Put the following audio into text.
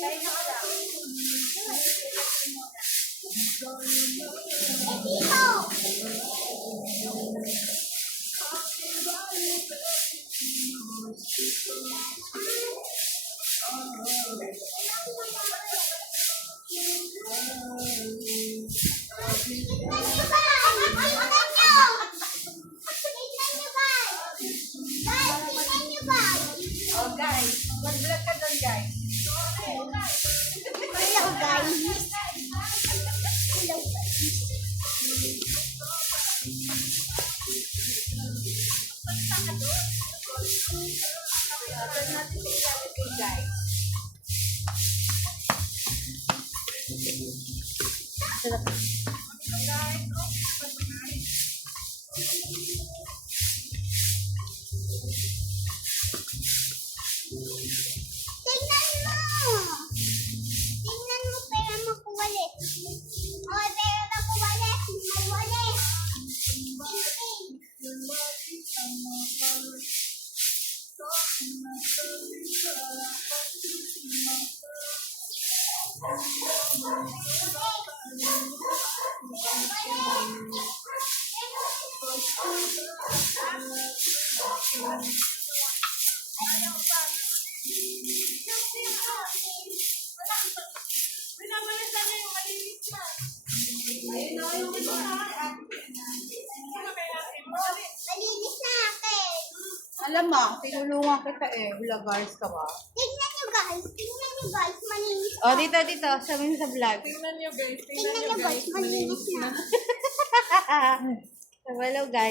Oh guys, mag-vlog ka doon guys. Hello guys. Hello guys. Doon natin sa ilalagay guys. Tingnan mo. Tingnan mo pera mo kuwali. O, pera na kuwali. Mawali. Malinis na akin. Alam mo, tinulungan kita eh. Hula guys ka ba? Tingnan nyo guys. Tingnan nyo guys. Malinis na. Oh, dito. Sabi mo sa vlog. Tingnan nyo guys. Tingnan nyo guys. Malinis na. Hello guys.